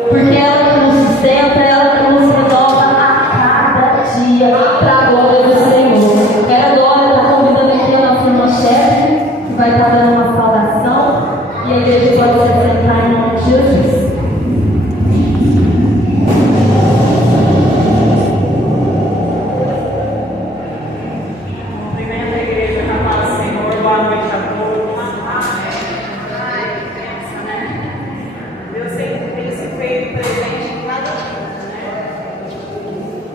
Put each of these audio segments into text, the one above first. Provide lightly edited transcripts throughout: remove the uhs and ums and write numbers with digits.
Porque ela que nos sustenta, ela que nos renova a cada dia, para a glória do Senhor. Quero agora estar convidando aqui a nossa irmã-chefe, que vai estar dando uma saudação, e a igreja pode se sentar em nome de Jesus. Cumprimento a igreja com a paz do Senhor. Boa noite a todos. Deus sempre tem se feito presente em cada vida, né?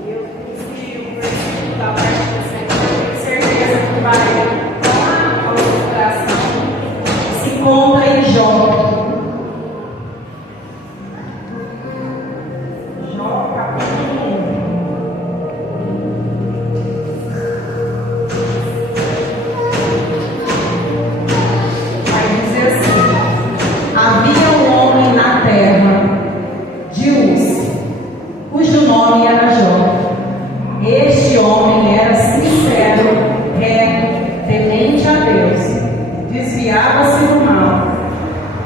Eu conheci o versículo da parte do Senhor, tenho certeza que vai tomar a ilustração. Se encontra em Jó. Jó, capítulo 1. Vai dizer assim: havia um homem na terra de Uz, cujo nome era Jó. Este homem era sincero, reto, temente a Deus, desviava-se do mal,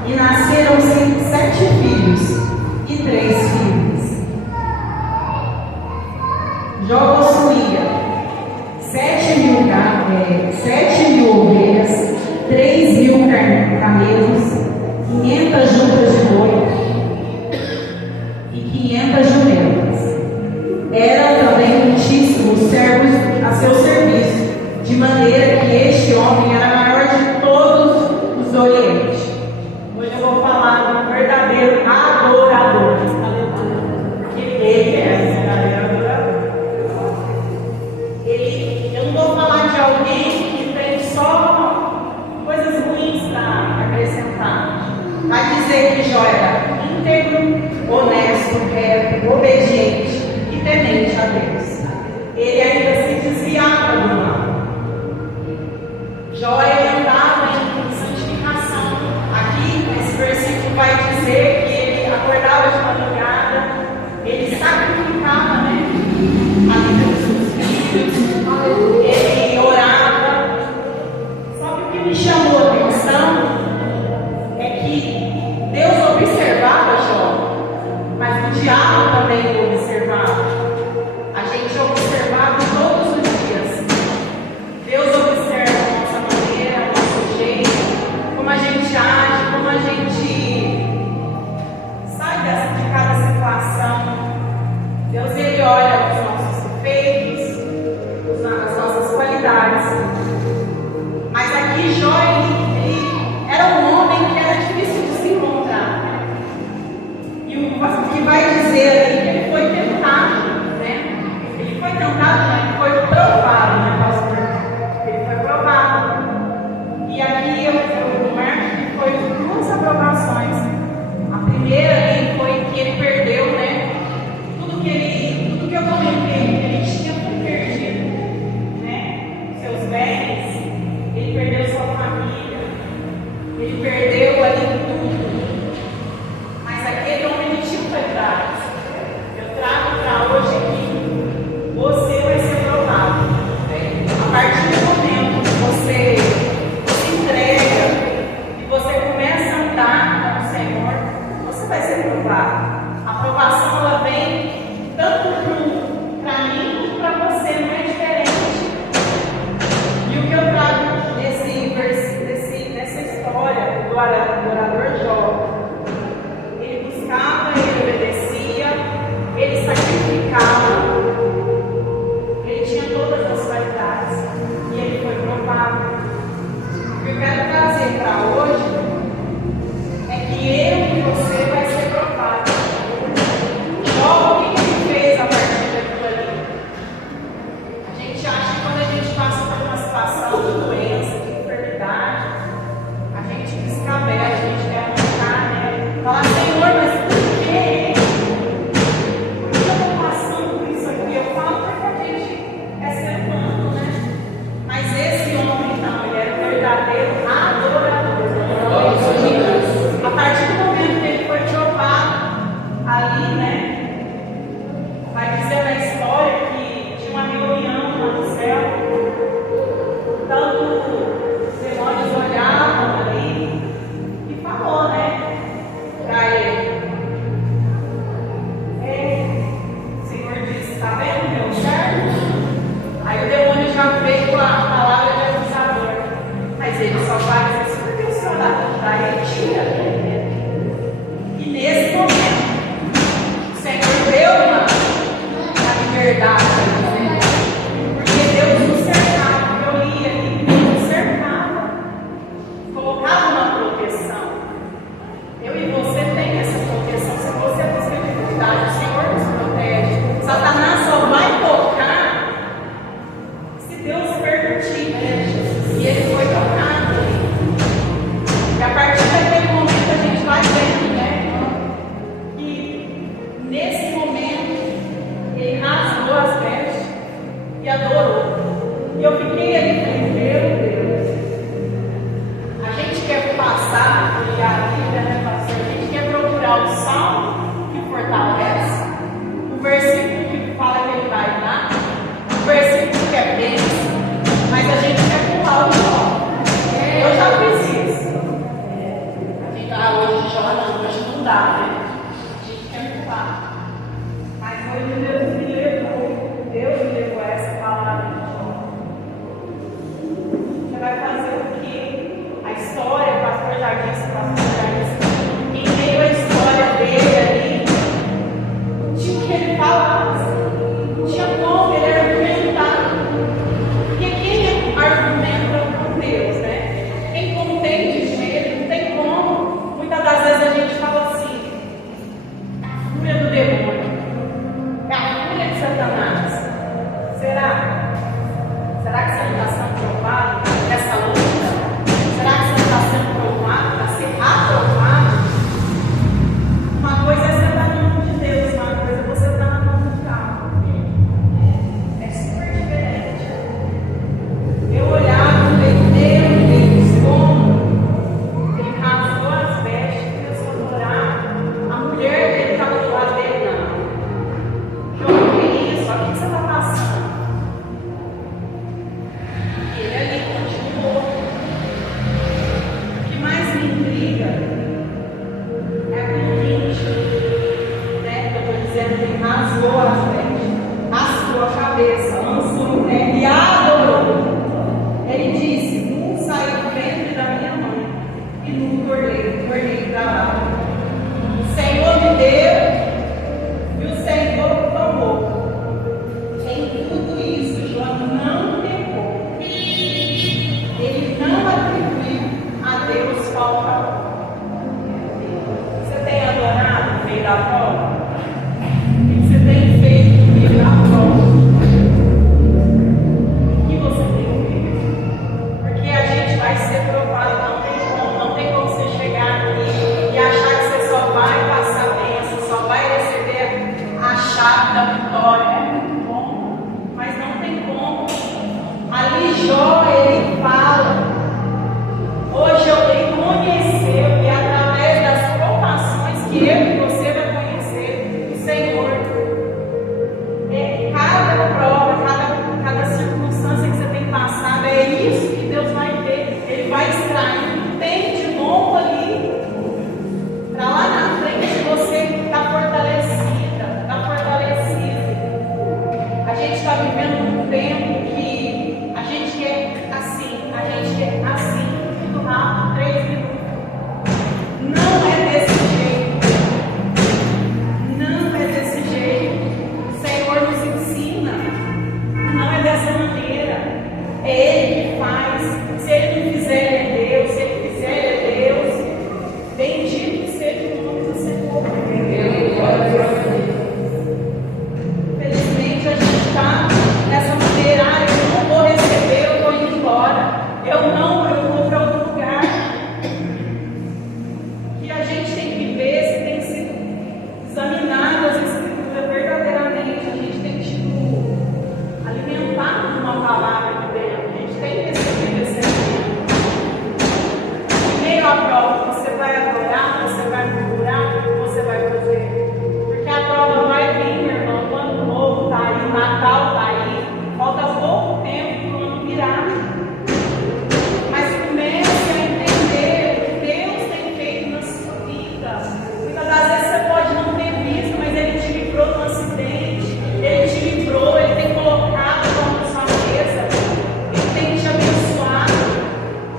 e nasceram-se 7 filhos e 3 filhas. Jó possuía 7.000 ovelhas, 3.000 camelos, 500 juntas de boi e 500 jumentas. Eram também muitíssimos servos a seu serviço, de maneira que este homem era maior de todos os do Oriente. Hoje eu vou falar de um verdadeiro adorador. Porque ele é um verdadeiro adorador. Eu não vou falar de alguém que tem só coisas ruins para acrescentar. Vai dizer que Jó era íntegro, honesto, reto, obediente e temente a Deus. Ele ainda se desviava do mal. Jó andava em santificação. Aqui, nesse versículo, vai dizer que ele acordava de madrugada, ele sacrificava, né, a vida dos seus filhos, ele orava. Só que o que me chamou a atenção é que Deus observava Jó, mas o diabo também o observava. A gente observava todos os dias. Deus observa a nossa maneira, o nosso jeito, como a gente age, como a gente sai de cada situação. Deus, ele olha os nossos defeitos, as nossas qualidades. Mas aqui Jó, ele era um homem que era difícil de se encontrar. E o que vai dizer ali que ele foi tentado, né? Ele foi tentado, mas ele foi provado, né, pastor? Ele foi provado. E aqui eu marco que foi 2 aprovações. A primeira ali foi que ele perdeu, né? Tudo que eu comentei que ele tinha foi perdido, né? Seus bens, ele perdeu sua família, ele perdeu ali tudo. Mas aquele homem ele tinha verdade. Eu trago para hoje aqui: você vai ser provado. A partir do momento que você se entrega e você começa a andar com o Senhor, você vai ser provado. A provação ela vem tanto para mim quanto para você, não é diferente. E o que eu trago nessa história do adorador Jó: ele buscava, ele obedecia, ele sacrificava, ele tinha todas as qualidades e ele foi provado. O que eu quero trazer para hoje é que eu e você vai ser provado. Jó, o que ele fez a partir daquilo ali? A gente acha que quando a gente passa por uma situação de doença, de enfermidade, a gente descabela. passar. Mas hoje Deus me levou a essa palavra de Jó. Você vai fazer o quê? A história, o pastor já disse, em meio à história dele ali, tinha o que ele falasse, tinha como ele argumentar. Porque quem argumenta com Deus, né? Quem contende com ele, não tem como. Muitas das vezes a gente fala assim, é a fúria do demônio, é a fúria de Satanás. Será? Será que você não está sendo provado nessa luta? Será que você não está sendo provado para ser aprovado? Uma coisa é você estar na mão de Deus, uma coisa é você estar na mão do carro. É super diferente. Eu olhava e falei, meu Deus, como ele rasgou as vestes e começou a adorar. A mulher dele estava do lado dele, não. João, que isso? O que você está passando? E ele ali continuou. O que mais me intriga é aquele 20, né? Que eu estou dizendo que ele rasgou as vestes, rasgou a cabeça, lançou o pé e adorou. Ele disse: saiu do ventre da minha mãe e não tornei para lá. O Senhor me deu e o Senhor tomou. Em tudo isso, Jó não pecou. Ele não atribuiu a Deus falta. Você tem adorado no meio da prova? O que você tem feito no meio da prova? O que você tem feito? Porque a gente vai ser provado, não tem como você chegar aqui e achar que você só vai passar bem, você só vai receber a chave da vitória. É muito bom, mas não tem como. Ali Jó, ele fala, hoje eu reconheceu e através das provações que eu e você vai conhecer o Senhor. Cada prova, cada circunstância que você tem passado, é isso que Deus vai ver. Ele vai extrair o que tem de novo ali, para lá na frente você estar fortalecida, estar fortalecido. A gente está vivendo um tempo que a gente quer assim, muito rápido, 3 minutos. Não é desse jeito. Não é desse jeito. O Senhor nos ensina. Não é dessa maneira. É Ele que faz. Se Ele não fizer, Ele é Deus. Se Ele fizer, Ele é Deus. Bendito seja o nome do Senhor. Felizmente a gente está nessa maneira. Eu não vou receber, eu vou indo embora. Eu vou para outro lugar. Que a gente tem que ver se tem sido examinado as Escrituras verdadeiramente. A gente tem sido alimentado com uma palavra de Deus. A gente tem recebido esse alimento. Em meio à prova, você vai adorar, você vai procurar, o que você vai fazer? Porque a prova vai vir, meu irmão. O ano novo está aí, o Natal está aí. Falta pouco tempo para o ano virar. Mas comece a entender o que Deus tem feito na sua vida. Muitas das vezes você pode não ter visto, mas Ele te livrou de um acidente, Ele te livrou, Ele tem colocado a mão na sua mesa, Ele tem te abençoado.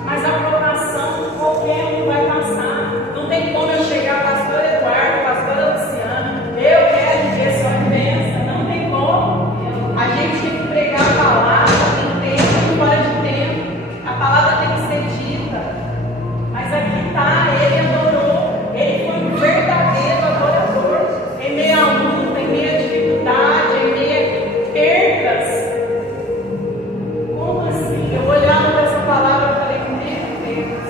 Mas a provação qualquer um vai passar. Não tem como eu chegar, pastor Eduardo, pastor Luciano, eu quero viver sua bênção. Não tem como. A gente tem que pregar a palavra, tem tempo e fora de tempo. A palavra tem que ser dita. Mas aqui está, ele adorou. Ele foi um verdadeiro adorador. Em meio à luta, em meio à dificuldade, em meio a perdas. Como assim? Eu olhava para essa palavra e falei, meu Deus.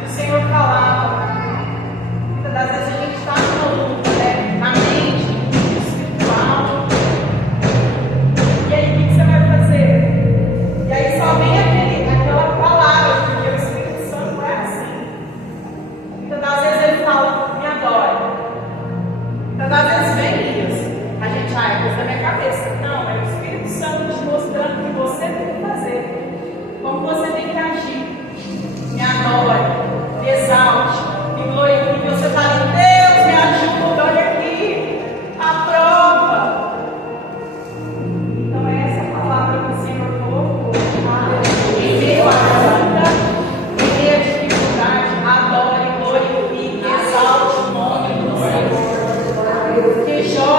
E o Senhor falava. Muitas das vezes a gente está numa luta, né? Na mente, no espiritual. E aí, o que você vai fazer? E aí só vem aquela palavra, porque o Espírito Santo é assim. Muitas das vezes ele fala, me adore. Muitas das vezes vem isso. A gente, é coisa da minha cabeça. Não, é o Espírito Santo te mostrando o que você tem que fazer. Como você tem que agir. Me adore, me exalte, me glorifique. Você fala, Deus, me ajuda, olha aqui. ele chora.